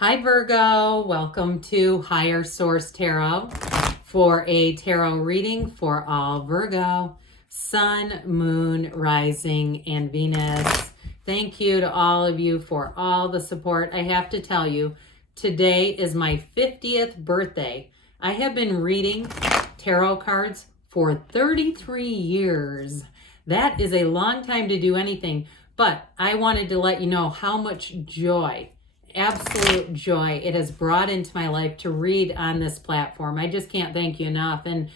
Hi Virgo, welcome to Higher Source Tarot for a tarot reading for all Virgo, Sun, Moon, Rising, and Venus. Thank you to all of you for all the support. I have to tell you, today is my 50th birthday. I have been reading tarot cards for 33 years. That is a long time to do anything, but I wanted to let you know how much joy, absolute joy it has brought into my life to read on this platform. I just can't thank you enough, and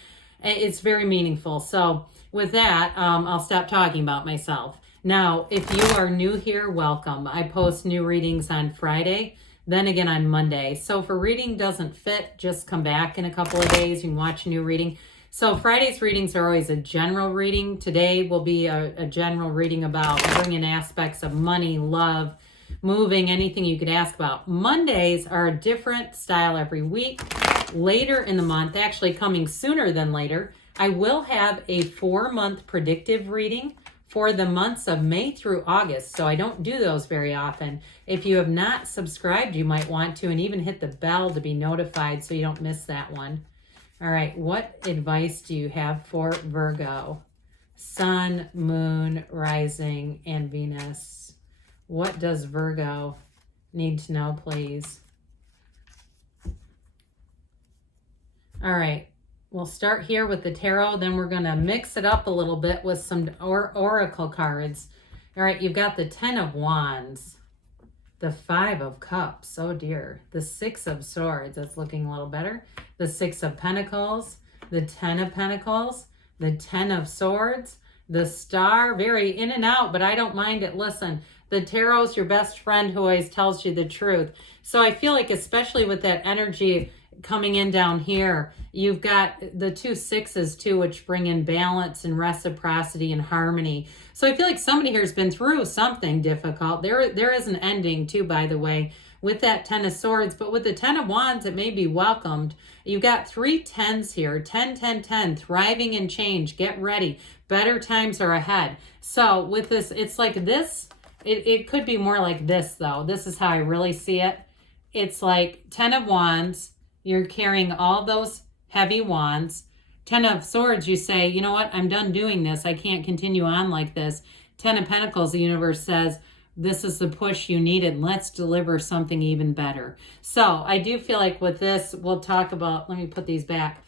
it's very meaningful. So with that, I'll stop talking about myself. Now, if you are new here, welcome. I post new readings on Friday, then again on Monday. So if a reading doesn't fit, just come back in a couple of days. You can watch a new reading. So Friday's readings are always a general reading. Today will be a general reading about bringing aspects of money, love, moving, anything you could ask about. Mondays are a different style every week. Later in the month, actually coming sooner than later, I will have a 4-month predictive reading for the months of May through August. So I don't do those very often. If you have not subscribed, you might want to, and even hit the bell to be notified so you don't miss that one. All right, what advice do you have for Virgo? Sun, Moon, Rising, and Venus. What does Virgo need to know, please? All right, we'll start here with the tarot. Then we're going to mix it up a little bit with some oracle cards. All right, you've got the 10 of Wands, the 5 of Cups, oh dear, the 6 of Swords, that's looking a little better, the 6 of Pentacles, the 10 of Pentacles, the 10 of Swords, the Star, very in and out, but I don't mind it. Listen, the tarot's your best friend who always tells you the truth. So I feel like, especially with that energy coming in down here, you've got the 2 sixes too, which bring in balance and reciprocity and harmony. So I feel like somebody here has been through something difficult. There is an ending too, by the way, with that 10 of Swords, but with the 10 of Wands, it may be welcomed. You've got 3 10s here, 10, 10, 10, thriving in change. Get ready. Better times are ahead. So with this, it's like this. It could be more like this, though. This is how I really see it. It's like 10 of Wands. You're carrying all those heavy wands. 10 of Swords, you say, you know what? I'm done doing this. I can't continue on like this. 10 of Pentacles, the universe says, this is the push you needed. Let's deliver something even better. So I do feel like with this, we'll talk about, let me put these back,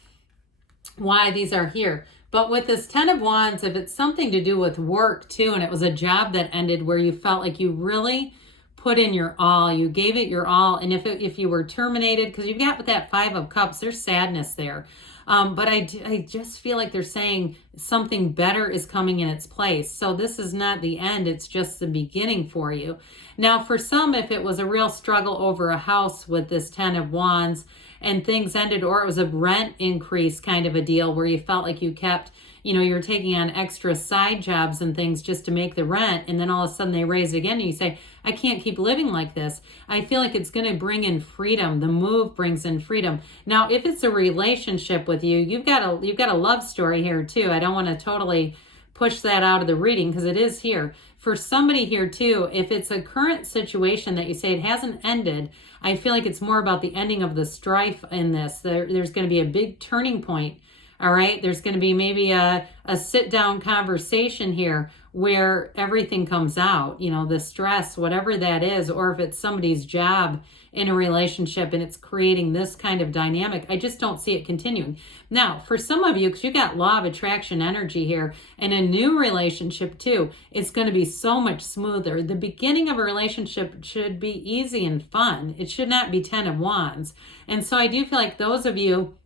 why these are here. But with this 10 of Wands, if it's something to do with work too, and it was a job that ended where you felt like you really put in your all, you gave it your all, and if you were terminated, because you've got with that 5 of Cups, there's sadness there. But I just feel like they're saying something better is coming in its place. So this is not the end, it's just the beginning for you. Now, for some, if it was a real struggle over a house with this 10 of Wands, and things ended, or it was a rent increase kind of a deal where you felt like you kept, you were taking on extra side jobs and things just to make the rent, and then all of a sudden they raise it again and you say, I can't keep living like this. I feel like it's going to bring in freedom. The move brings in freedom. Now, if it's a relationship with you, you've got a love story here too. I don't want to totally push that out of the reading because it is here. For somebody here too, if it's a current situation that you say it hasn't ended, I feel like it's more about the ending of the strife in this. There's going to be a big turning point. All right, there's going to be maybe a sit-down conversation here where everything comes out, the stress, whatever that is, or if it's somebody's job in a relationship and it's creating this kind of dynamic, I just don't see it continuing. Now, for some of you, because you got law of attraction energy here, and a new relationship too, it's going to be so much smoother. The beginning of a relationship should be easy and fun. It should not be 10 of Wands. And so I do feel like those of you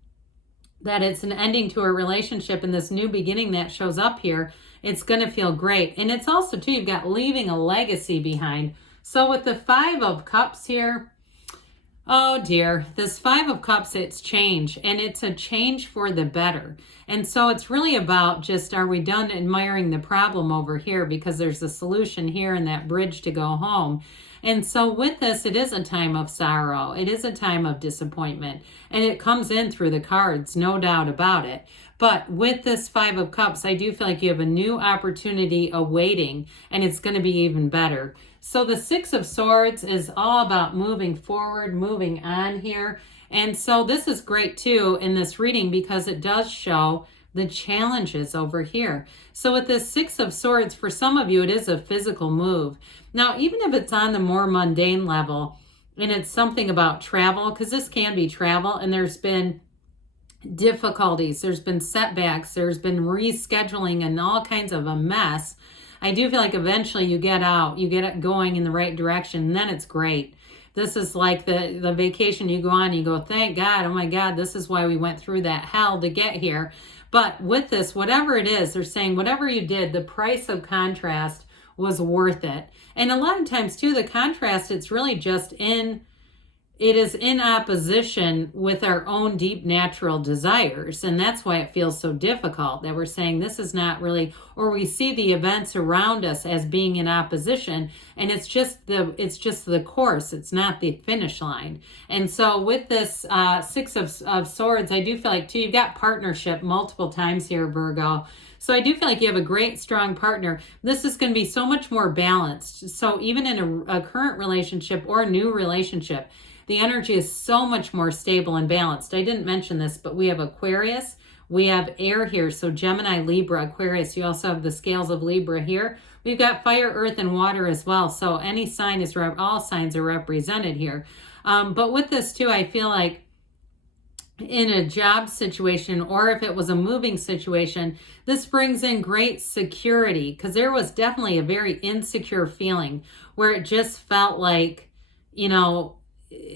that it's an ending to a relationship and this new beginning that shows up here, it's going to feel great. And it's also too, you've got leaving a legacy behind. So with the 5 of Cups here, oh dear, this 5 of Cups, it's change, and it's a change for the better. And so it's really about just, are we done admiring the problem over here, because there's a solution here and that bridge to go home. And so with this, it is a time of sorrow. It is a time of disappointment. And it comes in through the cards, no doubt about it. But with this 5 of Cups, I do feel like you have a new opportunity awaiting, and it's going to be even better. So the Six of Swords is all about moving forward, moving on here. And so this is great too in this reading because it does show the challenges over here. So with this Six of Swords, for some of you, it is a physical move. Now, even if it's on the more mundane level and it's something about travel, because this can be travel, and there's been difficulties, there's been setbacks, there's been rescheduling and all kinds of a mess. I do feel like eventually you get out, you get it going in the right direction, and then it's great. This is like the vacation you go on, you go, thank God, oh my God, this is why we went through that hell to get here. But with this, whatever it is, they're saying whatever you did, the price of contrast was worth it. And a lot of times too, the contrast, it's really just it is in opposition with our own deep natural desires. And that's why it feels so difficult, that we're saying this is not really, or we see the events around us as being in opposition, and it's just the course, it's not the finish line. And so with this Six of Swords, I do feel like too, you've got partnership multiple times here, Virgo. So I do feel like you have a great, strong partner. This is going to be so much more balanced. So even in a current relationship or a new relationship, the energy is so much more stable and balanced. I didn't mention this, but we have Aquarius, we have air here. So Gemini, Libra, Aquarius. You also have the scales of Libra here. We've got fire, earth, and water as well. So any sign is, all signs are represented here. But with this too, I feel like in a job situation, or if it was a moving situation, this brings in great security, because there was definitely a very insecure feeling where it just felt like, you know,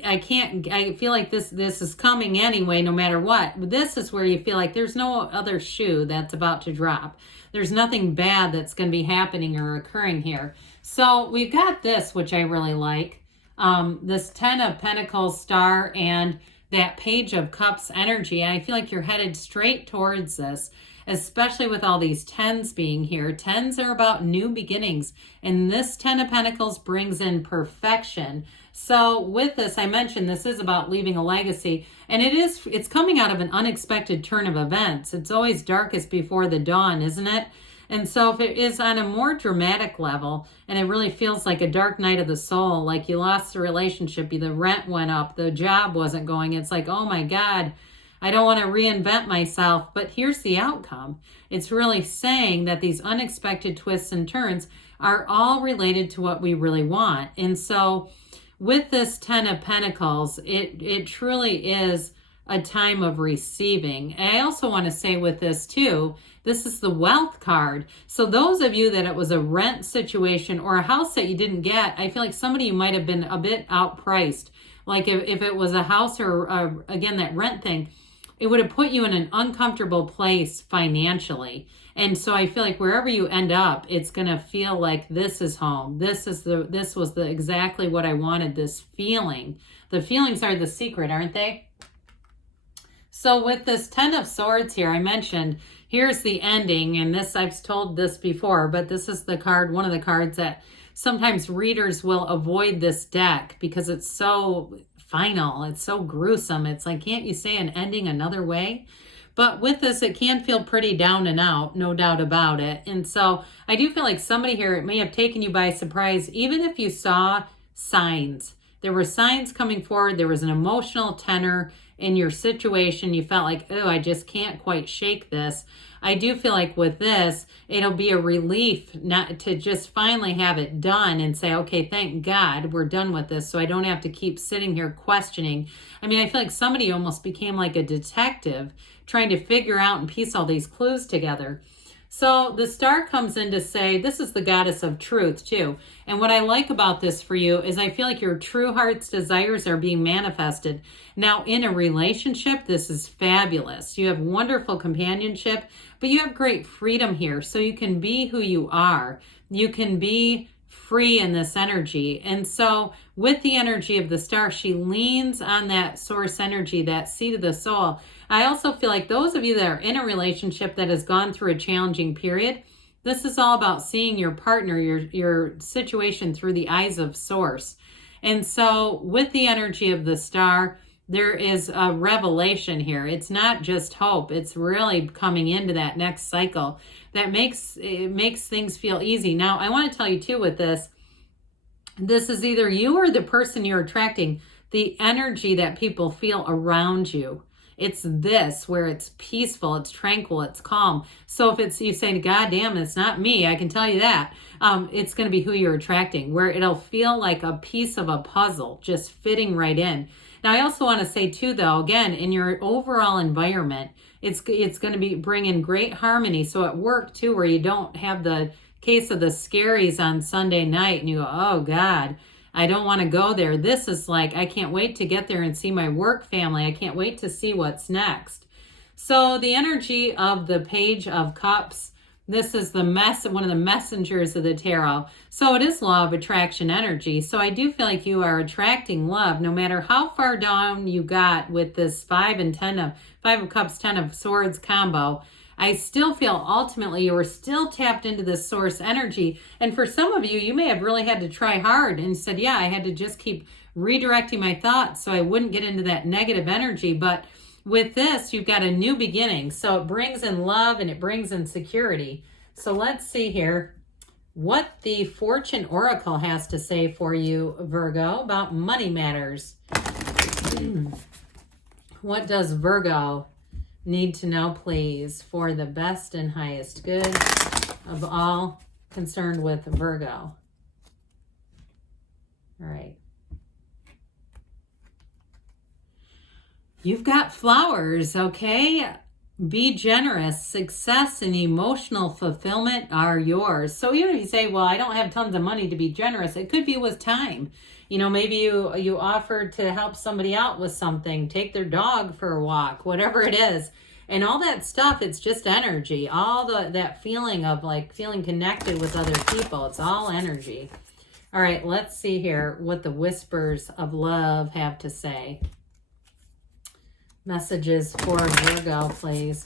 I feel like this is coming anyway, no matter what. This is where you feel like there's no other shoe that's about to drop. There's nothing bad that's going to be happening or occurring here. So we've got this, which I really like. This Ten of Pentacles star and that Page of Cups energy. I feel like you're headed straight towards this, especially with all these tens being here. Tens are about new beginnings, and this Ten of Pentacles brings in perfection. So with this, I mentioned this is about leaving a legacy, and it's coming out of an unexpected turn of events. It's always darkest before the dawn, isn't it? And so if it is on a more dramatic level, and it really feels like a dark night of the soul, like you lost the relationship, the rent went up, the job wasn't going, it's like, oh my God, I don't want to reinvent myself, but here's the outcome. It's really saying that these unexpected twists and turns are all related to what we really want. And so with this Ten of Pentacles, it truly is a time of receiving. And I also want to say with this too, this is the Wealth card. So those of you that it was a rent situation or a house that you didn't get, I feel like somebody you might have been a bit outpriced. Like if it was a house or again, that rent thing, it would have put you in an uncomfortable place financially. And so I feel like wherever you end up, it's going to feel like this is home. This was exactly what I wanted, this feeling. The feelings are the secret, aren't they? So with this Ten of Swords here, I mentioned, here's the ending, and this, I've told this before, but this is the card, one of the cards that sometimes readers will avoid this deck because it's so final, it's so gruesome. It's like, can't you say an ending another way? But with this, it can feel pretty down and out, no doubt about it. And so I do feel like somebody here, it may have taken you by surprise, even if you saw signs. There were signs coming forward. There was an emotional tenor in your situation. You felt like, oh, I just can't quite shake this. I do feel like with this, it'll be a relief not to just finally have it done and say, okay, thank God we're done with this, so I don't have to keep sitting here questioning. I mean, I feel like somebody almost became like a detective trying to figure out and piece all these clues together. So the star comes in to say, this is the goddess of truth too. And what I like about this for you is I feel like your true heart's desires are being manifested. Now in a relationship, this is fabulous. You have wonderful companionship, but you have great freedom here. So you can be who you are. You can be free in this energy. And so with the energy of the star, she leans on that source energy, that seat of the soul. I also feel like those of you that are in a relationship that has gone through a challenging period, this is all about seeing your partner, your situation through the eyes of source. And so with the energy of the star, there is a revelation here. It's not just hope. It's really coming into that next cycle that makes things feel easy. Now, I want to tell you too with this, This is either you or the person you're attracting, the energy that people feel around you. It's this where it's peaceful, it's tranquil, it's calm. So if it's you saying, God damn, it's not me, I can tell you that. It's going to be who you're attracting, where it'll feel like a piece of a puzzle just fitting right in. Now, I also want to say too, though, again, in your overall environment, it's going to be bringing great harmony. So at work too, where you don't have the case of the scaries on Sunday night and you go, oh God, I don't want to go there. This is like, I can't wait to get there and see my work family. I can't wait to see what's next. So the energy of the Page of Cups, this is one of the messengers of the tarot. So it is law of attraction energy. So I do feel like you are attracting love no matter how far down you got with this 5 of Cups, 10 of Swords combo. I still feel ultimately you were still tapped into this source energy. And for some of you, you may have really had to try hard and said, yeah, I had to just keep redirecting my thoughts so I wouldn't get into that negative energy. But with this, you've got a new beginning. So it brings in love and it brings in security. So let's see here what the Fortune Oracle has to say for you, Virgo, about money matters. What does Virgo need to know, please, for the best and highest good of all concerned with Virgo? All right. You've got flowers, okay? Be generous. Success and emotional fulfillment are yours. So even if you say, well, I don't have tons of money to be generous, it could be with time. You know, maybe you offered to help somebody out with something, take their dog for a walk, whatever it is. And all that stuff, it's just energy. All that feeling of like feeling connected with other people, it's all energy. All right, let's see here what the whispers of love have to say. Messages for Virgo, please.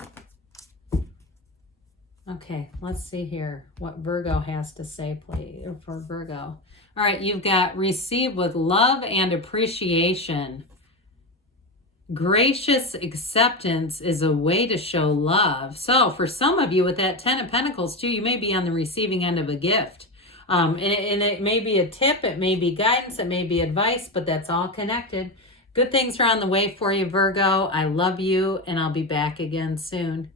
Okay, let's see here what Virgo has to say, please, for Virgo. All right, you've got receive with love and appreciation. Gracious acceptance is a way to show love. So for some of you with that 10 of Pentacles too, you may be on the receiving end of a gift. And it may be a tip, it may be guidance, it may be advice, but that's all connected. Good things are on the way for you, Virgo. I love you, and I'll be back again soon.